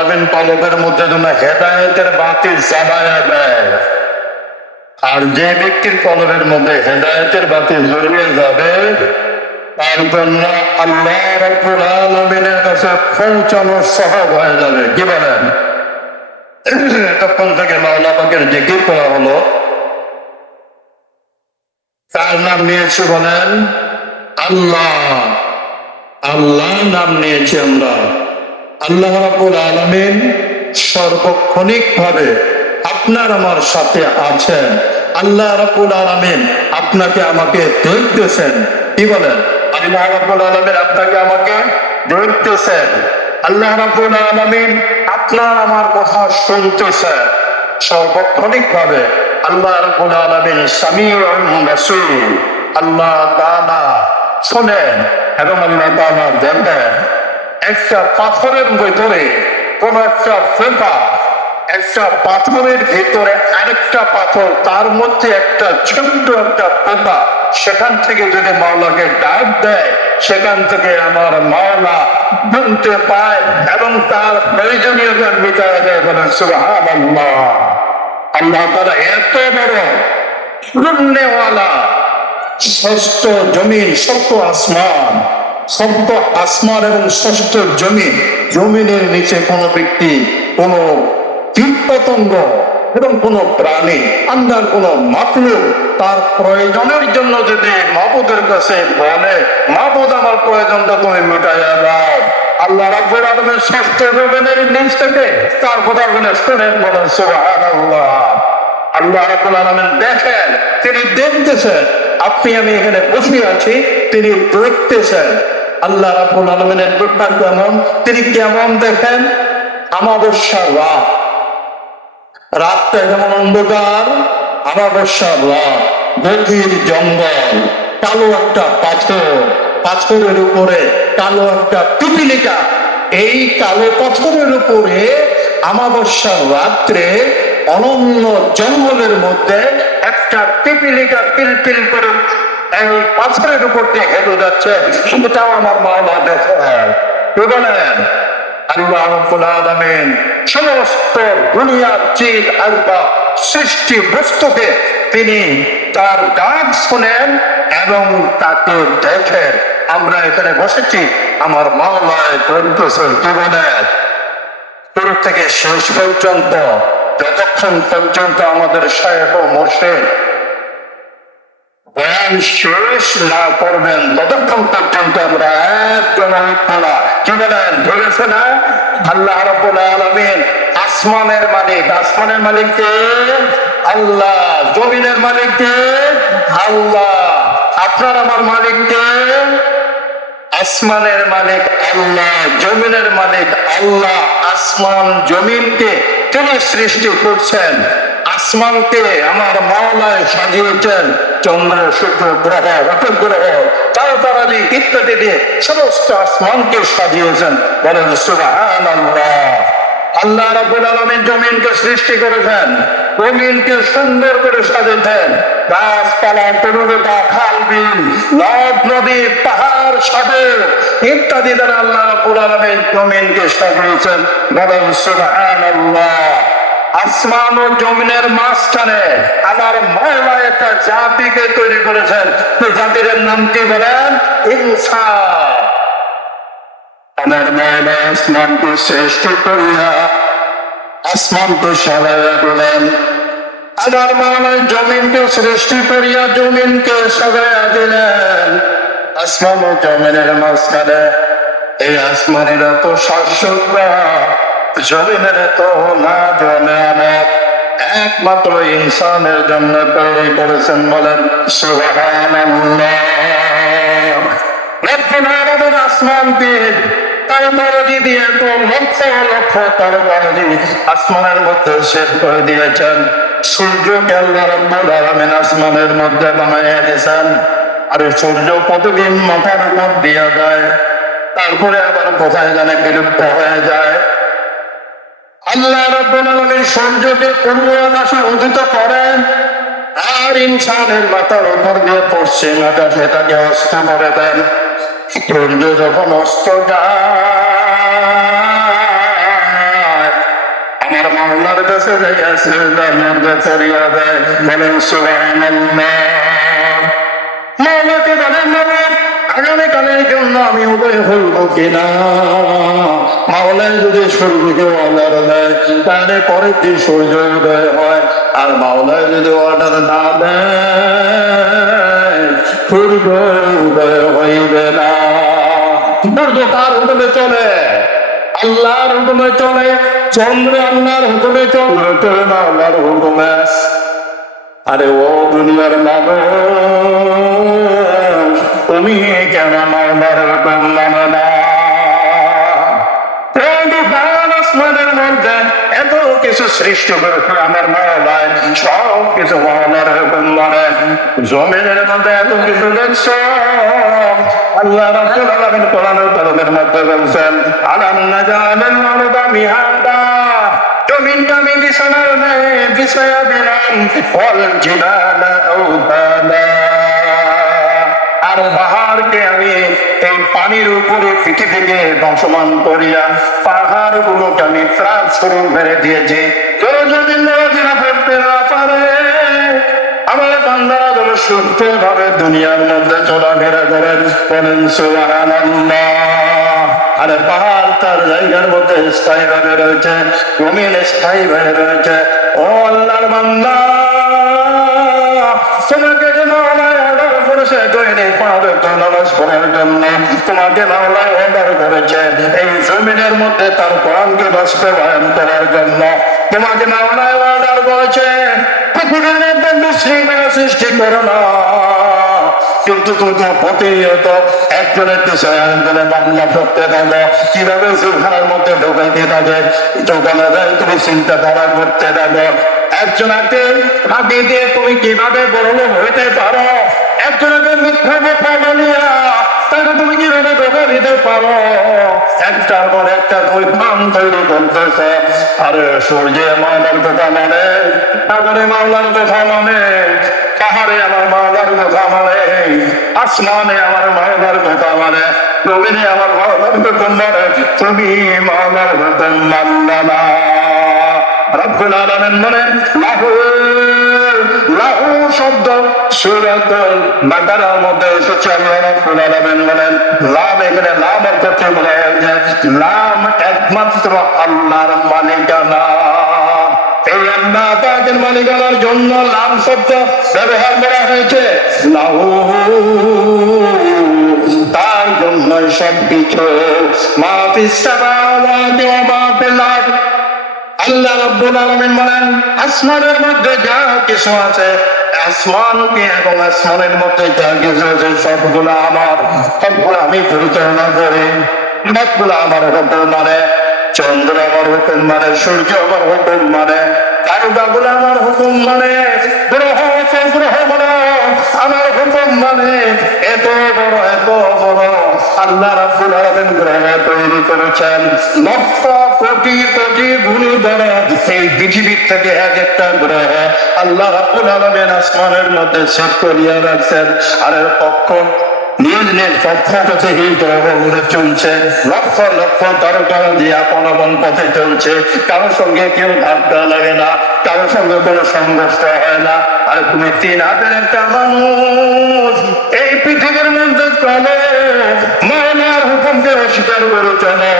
আলমিন কলবের মধ্যে যেন হেদায়তের বাতি জ্বালায়া দেয় আর যে ব্যক্তির কলবের মধ্যে হেদায়তের বাতি জ্বলিয়ে যাবে, তার জন্য কাছে পৌঁছানো সহজ হয়ে যাবে। কি বলেন? তখন থেকে করা হলো? তার নাম নিয়েছি বলেন, আল্লাহ। আল্লাহ নাম নিয়েছি আমরা। আল্লাহ রাবুল আলমিন সর্বক্ষণিক ভাবে আপনার আমার সাথে আছেন। আল্লাহ রাবুল আলমিন আপনাকে আমাকে দেখতেছেন কি বলেন? আল্লাহ রাবুল আলমিন আপনাকে আমাকে দেখতেছেন আল্লাহ রাবুল আলমিন আপনার আমার কথা শুনতেছেন। সর্বক্ষণিক ভাবে আল্লাহ রাবুল আলমিন স্বামী আল্লাহ তাআলা শোনেন এবং আল্লাহ তাআলা দেখেন একটা পাথরের ভিতরে, কোন একটা ফোঁকা একটা পাথরের ভেতরে আরেকটা পাথর, তার মধ্যে একটা ছোট্ট একটা পোকা সেখান থেকে যদি মাওলাকে ডাক দেয়, সেখান থেকে আমার মাওলা শুনতে পায় এবং তার প্রয়োজনীয়তার বিচার দেয় বলেন সুবহানাল্লাহ। আল্লাহ তারা এত বড় শূন্যওয়ালা ষষ্ঠ জমিন সপ্ত আসমান সপ্ত আসমান এবং ষষ্ঠ জমি, জমিনের নিচে কোনো ব্যক্তি, কোনো কীটপতঙ্গ এবং কোন প্রাণী আন্দার কোন মাতলুক তার প্রয়োজনের জন্য যদি মাবুদের কাছে বলে মাবুদ আমার প্রয়োজনটা তুমি মেটাইয়া দাও। আল্লাহ রাব্বুল আলামিন থেকে তার কথা বলে শুনেন বলেন আল্লাহ রাব্বুল আলামিন দেখেন, তিনি দেখতেছেন, আপনি আমি এখানে বসে আছি, তিনি দেখতেছেন। আল্লাহ রাব্বুল আলামিনের ব্যাপার কেমন তিনি কেমন দেখেন? আমাবস্যার রাত। রাতটা যেমন অন্ধকার আমাবস্যার রাত। গভীর জঙ্গল, কালো একটা পাথর। পাথরের উপরে কালো একটা পিপিলিকা এই কালো পাথরের উপরে আমাবস্যার রাত্রে অনন্য জঙ্গলের মধ্যে একটা পিপিলিকা পিলপিল করে এই পাথরের উপর দিয়ে হেঁটে যাচ্ছে। সেটাও আমার বলেন সমস্ত দুনিয়ার চিল আলবা সৃষ্টি বস্তুকে তিনি তার ডাক শোনেন এবং তাকে দেখেন আমরা এখানে বসেছি। আমার মাওলায় কি বলেন শুরু থেকে শেষ পর্যন্ত, যতক্ষণ পর্যন্ত আমাদের সাহেব ও মোর্শেদ আল্লাহ আসমানের মালিক আসমানের মালিক আল্লাহ জমিনের মালিক আল্লাহ আপনার আমার মালিক আসমানের মালিক আল্লাহ জমিনের মালিক আল্লাহ আসমান জমিনকে তিনি সৃষ্টি করছেন আসমানকে আমার মাওলায় সাজিয়েছেন চন্দ্র সূর্য গ্রহ রথ গ্রহ তারতারালি ইত্যাদি দিয়ে সমস্ত আসমানকে সাজিয়েছেন। বলেন, সুবহানাল্লাহ। আল্লাহ রাব্বুল আলামিন জমিনকে সৃষ্টি করেছেন, জমিনকে সুন্দর করে সাজিয়েছেন গাছপালা তরুণতা খাল বিল নদ, নদী, পাহাড়, সাগর ইত্যাদি দ্বারা আল্লাহ রাব্বুল আলামিন জমিনকে সাজিয়েছেন। বলেন, সুবহানাল্লাহ। আসমান ও জমিনের মাঝখানে আমার ময়লা একটা জাতিকে তৈরি করেছেন। জাতির নাম কি বলেন? ইনসান আমার ময়লা আসমানকে শ্রেষ্ঠ করিয়া আসমানকে সাজাইয়া দিলেন আমার জমিনকে সৃষ্টি করিয়া জমিনকে দিলেন। আসমান ও জমিনের মাঝখানে এই আসমানের এত শাসকরা জমিনের তো না জমে একমাত্র ইনসানের জন্য তৈরি করেছেন বলেন, সুবহানাল্লাহ। আসমান দিয়ে তার দিয়ে তো লক্ষ লক্ষ তার আসমানের মধ্যে শেষ করে দিয়েছেন। সূর্যকে আল্লাহ আসমানের মধ্যে বানাইয়া দিয়েছেন। আর সূর্য প্রতিদিন মাথার উপর দিয়া যায়। তারপরে আবার কোথায় জানে বিলুপ্ত হয়ে যায়। আল্লাহ রাব্বুল আলামিন সূর্যকে পূর্ব উদিত করেন। আর ইনসানের মাথার উপর দিয়ে পশ্চিম আকাশে তাকে অস্ত করে দেন। সূর্য যখন অস্ত আমার মাওলার কাছে গেছে আমার কাছে রিয়া দেয় বলেন, সুবহানাল্লাহ। মাওলাকে বলেন আগামীকালের জন্য আমি উদয় হইব কিনা? মাওলায় যদি সূর্যকে অর্ডার দেয়, তাহলে পরের দিন সূর্য উদয় হয়। আর মাওলায় যদি অর্ডার না দেয়, সূর্য উদয় হইবে না। সূর্য তার হুকুমে চলে, আল্লাহর হুকুমে চলে, চন্দ্র আল্লাহর হুকুমে চলে না আল্লাহর হুকুমে। আরে ও দুনিয়ার মানুষ, তুমি কেন মাওলার হুকুম না? সৃষ্টি করেছে আমার মাওলায় সব কিছু মাওলার মানে। জমিনের মধ্যে এত কিছু দেখছ। আল্লাহ রাব্বুল আলামিন কোরআনুল কারীমের মধ্যে বলছেন, আলাম মিহাদা। ফল আর পাহাড়কে আমি এই পানির উপরে থেকে ধ্বংসমান করিয়া পাহাড় গুলোকে আমি ত্রাস স্বরূপ মেরে দিয়েছি। কেউ যদি না পারে আমার বান্দারা যেন সুস্থ ভাবে দুনিয়ার মধ্যে চলাফেরা করেন বলেন আরে পাহাড় তার জায়গার মধ্যে স্থায়ী ভাবে রয়েছে জমিন স্থায়ী ভাবে রয়েছে ও আল্লাহর বান্দা তোমাকে যে মাওলায় অর্ডার করেছে দৈনিক পাঁচ নামাজ পড়ার জন্য তোমাকে মাওলায় তার কোরআনকে করার জন্য। তোমাকে মাওলায় অর্ডার করেছে পৃথিবীর মধ্যে বিশৃঙ্খলা সৃষ্টি করো না কিন্তু তুমি প্রতিনিয়ত একজনের পিছনে আরেকজনের মামলা করতে থাকো কীভাবে সুখানের মধ্যে ঢোকাইতে থাকে ঢোকানো যায় তুমি চিন্তাধারা করতে থাকো একজনকে ফাঁকি দিয়ে তুমি কীভাবে বড়লোক হইতে পারো একজনকে মিথ্যা কথা বলিয়া তাকে তুমি কীভাবে ধোকা দিতে পারো। একটার পর একটা মান তৈরি করতেছে। আরে সূর্যে মাওলার মানে? সাগরে মাওলার কথা মানে? পাহাড়ে আমার মাওলার কথা মানে? আসমানে আমার মাওলার কথা মানে? জমিনে আমার মাওলার কথা মানে? তুমি মাওলার কথা মানবে না? রব্বুল আলামিন লাহু শব্দ বাকারার মধ্যে এসেছে বলেন এখানে লাম একমাত্র আল্লাহর মালিকানা। মালিকানার জন্য লাম শব্দ ব্যবহার করা হয়েছে। তার জন্য সব কিছু মা আল্লাহ রাব্বুল আলামিন বলেন, আসমানের মধ্যে যা কিছু আছে, আসমানকে এবং আসমানের মধ্যে যা কিছু আছে, সবগুলো আমার, সবগুলো আমি পরিচালনা করি সবগুলো আমার হুকুম মানে চন্দ্র আমার হুকুম মানে সূর্য আমার হুকুম মানে তারকাগুলো আমার হুকুম মানে গ্রহ গ্রহ মানে আমার হুকুম মানে এত বড় এত বড় আল্লাহ তৈরি করেছেন। লক্ষ কোটি কোটি এই পৃথিবীর থেকে এক একটা গ্রহ আল্লাহ আসমানের মধ্যে সেট করিয়া রাখছেন। আর পক্ষ এই চলছে। লক্ষ লক্ষ তারকা দিয়ে আপন আপন পথে চলছে। কারোর সঙ্গে কেউ ধাক্কা লাগে না, কারোর সঙ্গে কোনো সংঘর্ষ হয় না। আর তুমি তিন হাতের একটা মানুষ, এই পৃথিবীর মধ্যে চলে। হুকুমকে অস্বীকার করে চলে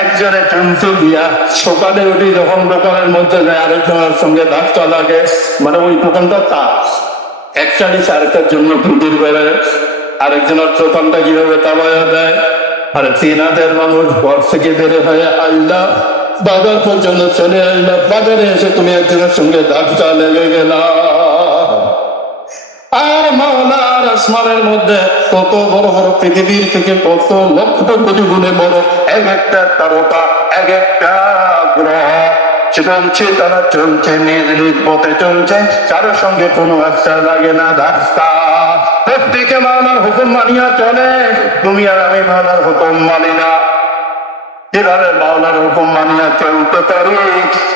একজনে চুমচু দিয়া, সকালে উঠি যখন দোকানের মধ্যে যায়, আরেকজনের সঙ্গে ধাক্কা লাগে মানে ওই দোকানটা তার। একটা নিচে আরেকটার জন্য টুটির বেড়ে আরেকজনের দোকানটা কীভাবে তাবায়া দেয়? আর তিন হাতের মানুষ ঘর থেকে বেড়ে হয়ে আল্লাহ বাজার পর্যন্ত চলে আসলো বাজারে এসে তুমি একজনের সঙ্গে ধাক্কা লেগে গেলা। আর মাওলার আসমানের মধ্যে কত বড় বড় পৃথিবীর থেকে কত লক্ষ কোটি গুণে বড় এক একটা তারকা, এক একটা গ্রহ। চলছে, তারা চলছে, নিজ পথে চলছে। কারোর সঙ্গে কোনো লাগে না প্রত্যেকে মাওলার হুকুম মানিয়া চলে। তুমি আর আমি মাওলার হুকুম মানি না। মাওলার হুকুম মানিয়া চলতে পারি।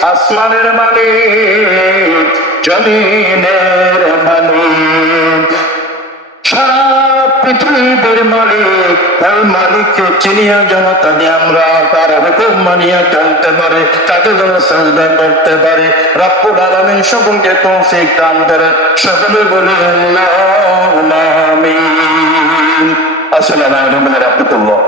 আসমানের মালিক, জমিনের মালিক। সারা পৃথিবীর মালিক মালিককে চিনিয়া জমাতা দিয়ে আমরা তার হুকুম মানিয়া চলতে পারে, তাকে যেন সজদা করতে পারে। রব্বুল আলামিন সকলকে তৌফিক দান করে, সকলে বলে আল্লাহ আসসালামু আলাইকুম ওয়া রাহমাতুল্লাহ।